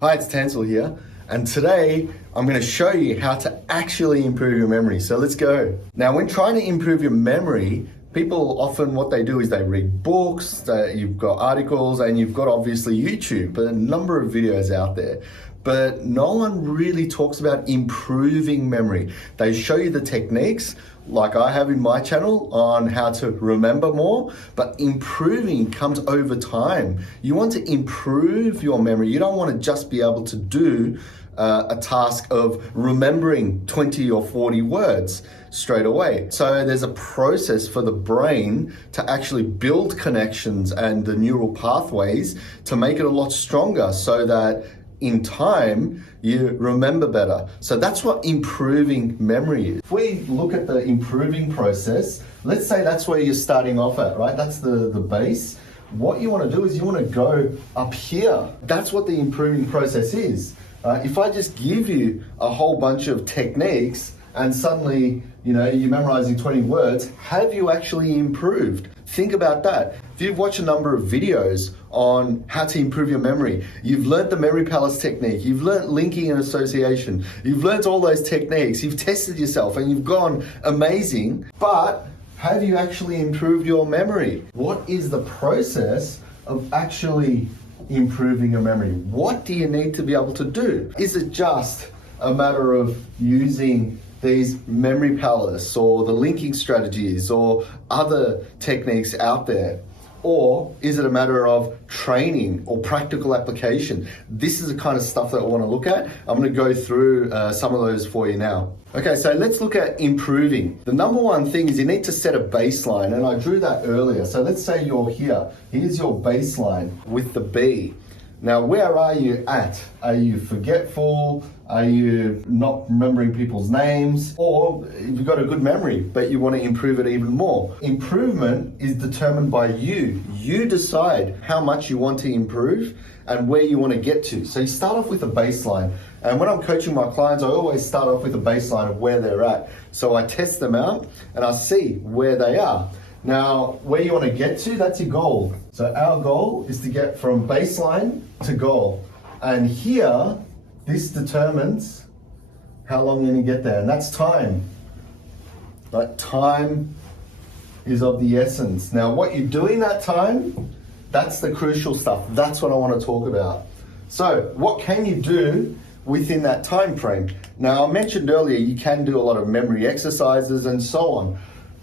Hi, it's Tansel here, and today I'm going to show you how to actually improve your memory. So let's go. Now, when trying to improve your memory, people often what they do is they read books, you've got articles, and you've got obviously YouTube, a number of videos out there. But no one really talks about improving memory. They show you the techniques, like I have in my channel, on how to remember more, but improving comes over time. You want to improve your memory. You don't want to just be able to do a task of remembering 20 or 40 words straight away. So there's a process for the brain to actually build connections and the neural pathways to make it a lot stronger so that in time, you remember better. So that's what improving memory is. If we look at the improving process, let's say that's where you're starting off at, right? That's the base. What you want to do is you want to go up here. That's what the improving process is. If I just give you a whole bunch of techniques and suddenly, you're memorizing 20 words, have you actually improved? Think about that. If you've watched a number of videos on how to improve your memory, you've learned the memory palace technique, you've learned linking and association, you've learned all those techniques, you've tested yourself and you've gone amazing, but have you actually improved your memory? What is the process of actually improving your memory? What do you need to be able to do? Is it just a matter of using these memory palace or the linking strategies or other techniques out there? Or is it a matter of training or practical application? This is the kind of stuff that I want to look at. I'm going to go through some of those for you now. Okay, so let's look at improving. The number one thing is you need to set a baseline, and I drew that earlier. So let's say you're here. Here's your baseline with the B. Now, where are you at? Are you forgetful? Are you not remembering people's names? Or you've got a good memory, but you want to improve it even more. Improvement is determined by you. You decide how much you want to improve and where you want to get to. So you start off with a baseline. And when I'm coaching my clients, I always start off with a baseline of where they're at. So I test them out and I see where they are. Now, where you want to get to, that's your goal. So our goal is to get from baseline to goal. And here, this determines how long you're going to get there. And that's time. But time is of the essence. Now, what you do in that time, that's the crucial stuff. That's what I want to talk about. So, what can you do within that time frame? Now, I mentioned earlier, you can do a lot of memory exercises and so on.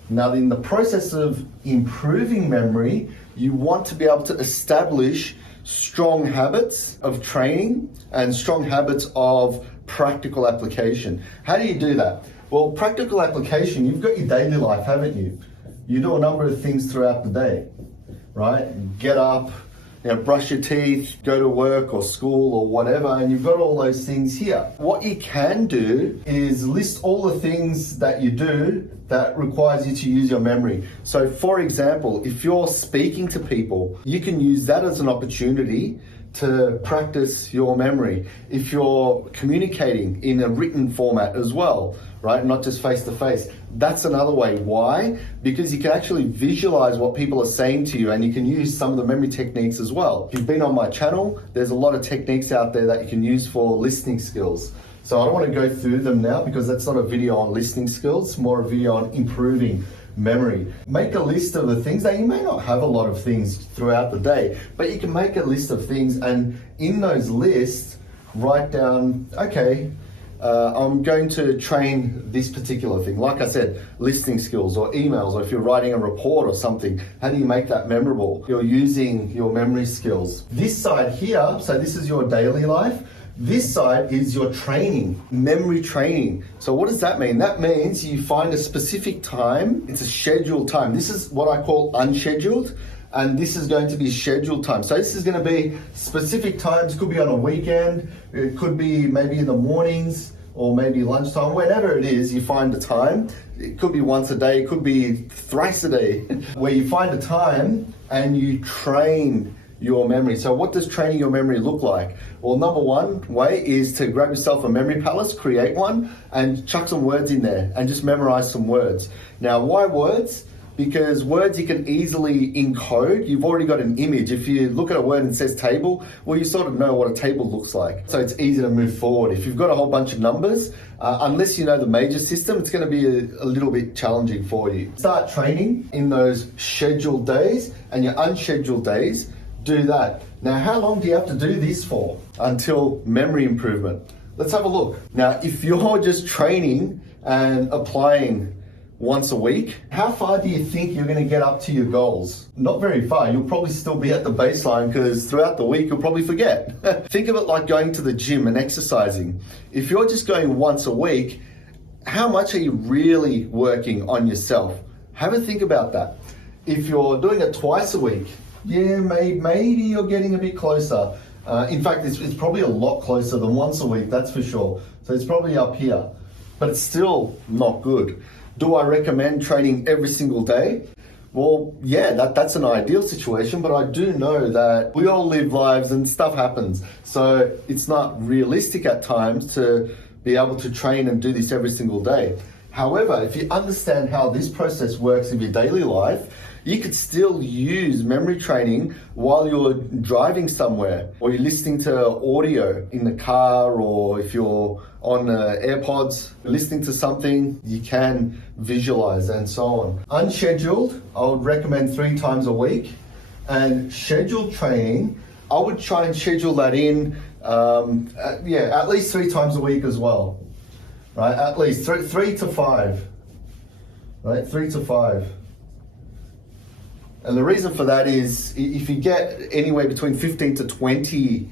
Now, in the process of improving memory, you want to be able to establish strong habits of training and strong habits of practical application. How do you do that? Well, practical application, you've got your daily life, haven't you? You do a number of things throughout the day, right? Get up, brush your teeth, go to work or school or whatever, and you've got all those things here. What you can do is list all the things that you do that requires you to use your memory. So for example, if you're speaking to people, you can use that as an opportunity to practice your memory. If you're communicating in a written format as well, right? Not just face to face. That's another way. Why? Because you can actually visualize what people are saying to you and you can use some of the memory techniques as well. If you've been on my channel, there's a lot of techniques out there that you can use for listening skills. So I don't want to go through them now because that's not a video on listening skills, it's more a video on improving memory. Make a list of the things. Now, you may not have a lot of things throughout the day, but you can make a list of things and in those lists, write down, okay, I'm going to train this particular thing. Like I said, listening skills or emails, or if you're writing a report or something, how do you make that memorable? You're using your memory skills. This side here, so this is your daily life. This side is your training, memory training. So what does that mean? That means you find a specific time. It's a scheduled time. This is what I call unscheduled. And this is going to be scheduled time. So this is going to be specific times. Could be on a weekend. It could be maybe in the mornings or maybe lunchtime. Whenever it is, you find a time. It could be once a day. It could be thrice a day where you find a time and you train your memory. So what does training your memory look like? Well, number one way is to grab yourself a memory palace, create one, and chuck some words in there and just memorize some words. Now, why words? because words you can easily encode. You've already got an image. If you look at a word and it says table, well, you sort of know what a table looks like. So it's easy to move forward. If you've got a whole bunch of numbers, unless you know the major system, it's going to be a little bit challenging for you. Start training in those scheduled days, and your unscheduled days, do that. Now, how long do you have to do this for? Until memory improvement. Let's have a look. Now, if you're just training and applying once a week, how far do you think you're going to get up to your goals? Not very far. You'll probably still be at the baseline because throughout the week you'll probably forget. Think of it like going to the gym and exercising. If you're just going once a week, how much are you really working on yourself? Have a think about that. If you're doing it twice a week, yeah, maybe you're getting a bit closer. In fact, it's probably a lot closer than once a week, that's for sure. So it's probably up here, but it's still not good. Do I recommend training every single day? Well, yeah, that's an ideal situation, but I do know that we all live lives and stuff happens. So it's not realistic at times to be able to train and do this every single day. However, if you understand how this process works in your daily life, you could still use memory training while you're driving somewhere, or you're listening to audio in the car, or if you're on AirPods listening to something, you can visualize and so on. Unscheduled, I would recommend 3 times a week. And scheduled training, I would try and schedule that in, at least 3 times a week as well. Right, at least 3 to 5. Right, 3 to 5. And the reason for that is if you get anywhere between 15 to 20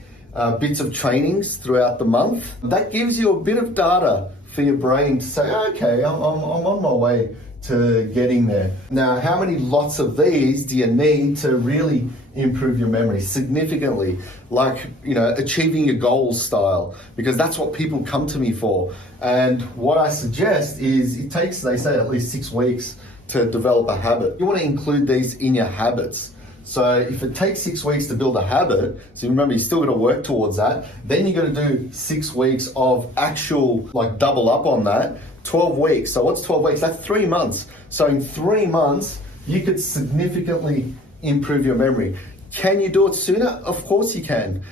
bits of trainings throughout the month, that gives you a bit of data for your brain to say, okay, I'm on my way to getting there. Now, how many lots of these do you need to really improve your memory significantly? Like, achieving your goals style, because that's what people come to me for. And what I suggest is it takes, they say, at least 6 weeks to develop a habit. You want to include these in your habits. So if it takes 6 weeks to build a habit, so remember, you still got to work towards that, then you got to do 6 weeks of actual, double up on that, 12 weeks. So what's 12 weeks? That's 3 months. So in 3 months, you could significantly improve your memory. Can you do it sooner? Of course you can.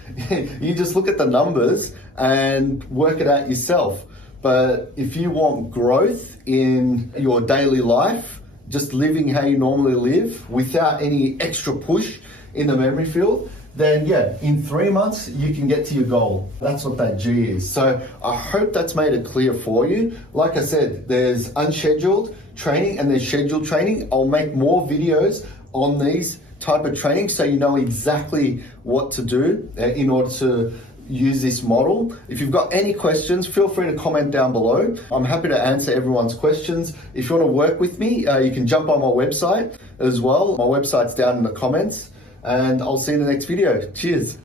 You just look at the numbers and work it out yourself. But if you want growth in your daily life, just living how you normally live without any extra push in the memory field, then yeah, in 3 months, you can get to your goal. That's what that G is. So I hope that's made it clear for you. Like I said, there's unscheduled training and there's scheduled training. I'll make more videos on these type of training so you know exactly what to do in order to use this model. If you've got any questions, feel free to comment down below. I'm happy to answer everyone's questions. If you want to work with me, you can jump on my website as well. My website's down in the comments, and I'll see you in the next video. Cheers.